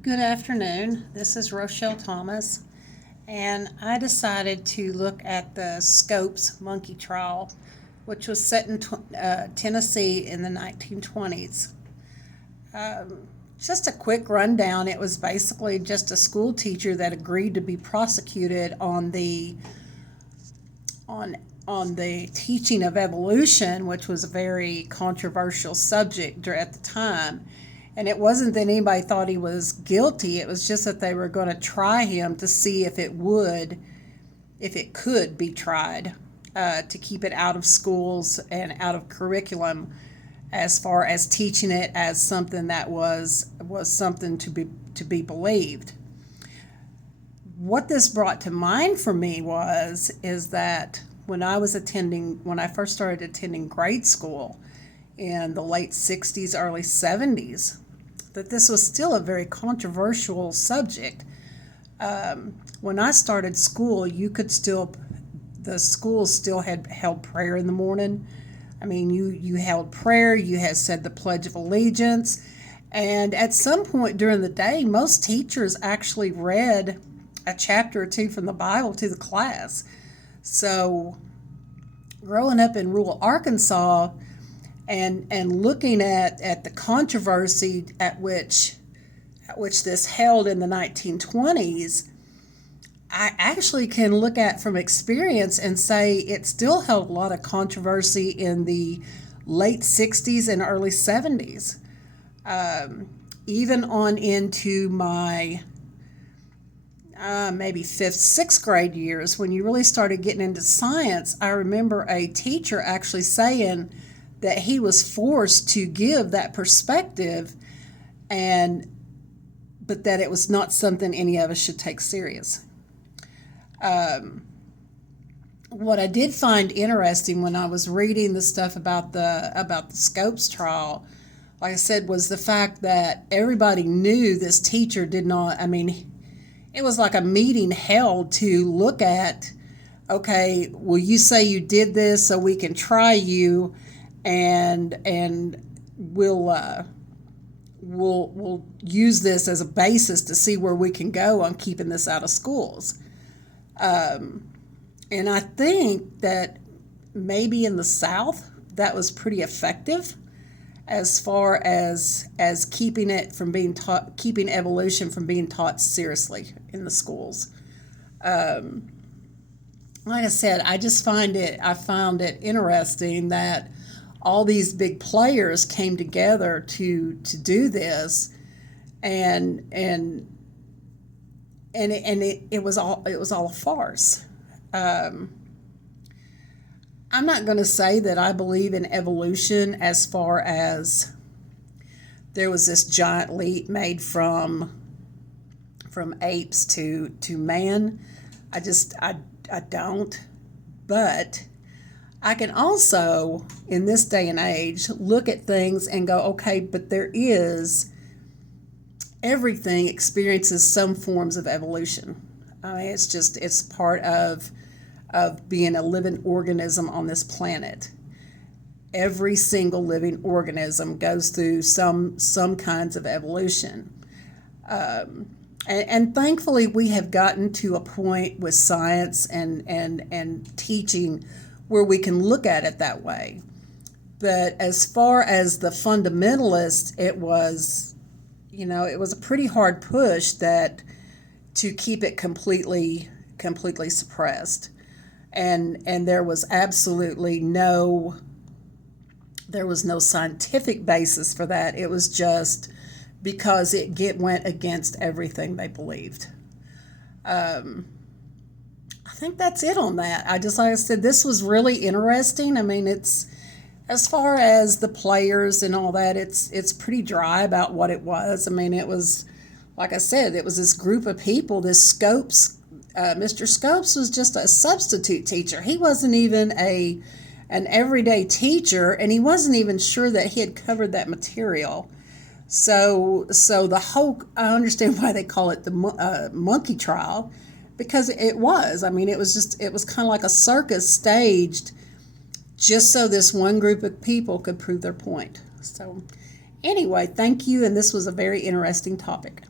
Good afternoon. This is Rochelle Thomas, and I decided to look at the Scopes monkey trial, which was set in Tennessee in the 1920s. Just a quick rundown. It was basically just a school teacher that agreed to be prosecuted on on the teaching of evolution, which was a very controversial subject at the time. And it wasn't that anybody thought he was guilty, it was just that they were going to try him to see if it could be tried, to keep it out of schools and out of curriculum, as far as teaching it as something that was something to be believed. What this brought to mind for me is that when I first started attending grade school in the late 60s, early 70s, that this was still a very controversial subject. When I started school, the schools still had held prayer in the morning. I mean, you held prayer, you had said the Pledge of Allegiance, and at some point during the day, most teachers actually read a chapter or two from the Bible to the class. So, growing up in rural Arkansas and looking at the controversy at which this held in the 1920s, I actually can look at from experience and say it still held a lot of controversy in the late 60s and early 70s. Even on into my maybe fifth, sixth grade years, when you really started getting into science, I remember a teacher actually saying that he was forced to give that perspective, and but that it was not something any of us should take serious. What I did find interesting when I was reading the stuff about the Scopes trial, like I said, was the fact that everybody knew this teacher did not. I mean, it was like a meeting held to look at, okay, will you say you did this so we can try you, and we'll use this as a basis to see where we can go on keeping this out of schools. And I think that maybe in the South that was pretty effective as far as keeping evolution from being taught seriously in the schools. Like I said, I found it interesting that all these big players came together to do this, and it was all a farce. I'm not going to say that I believe in evolution as far as there was this giant leap made from apes to man. I don't. But I can also, in this day and age, look at things and go, okay, but everything experiences some forms of evolution. I mean, it's part of being a living organism on this planet. Every single living organism goes through some kinds of evolution. And thankfully, we have gotten to a point with science and teaching where we can look at it that way. But as far as the fundamentalists, it was a pretty hard push that to keep it completely suppressed. And there was no scientific basis for that. It was just because went against everything they believed. I think that's it on that. Like I said, this was really interesting. I mean, it's as far as the players and all that, it's pretty dry about what it was. I mean, it was, like I said, it was this group of people. This Scopes, Mr. Scopes was just a substitute teacher. He wasn't even an everyday teacher, and he wasn't even sure that he had covered that material. So I understand why they call it the monkey trial, because it was. I mean, it was kind of like a circus staged just so this one group of people could prove their point. So anyway, thank you, and this was a very interesting topic.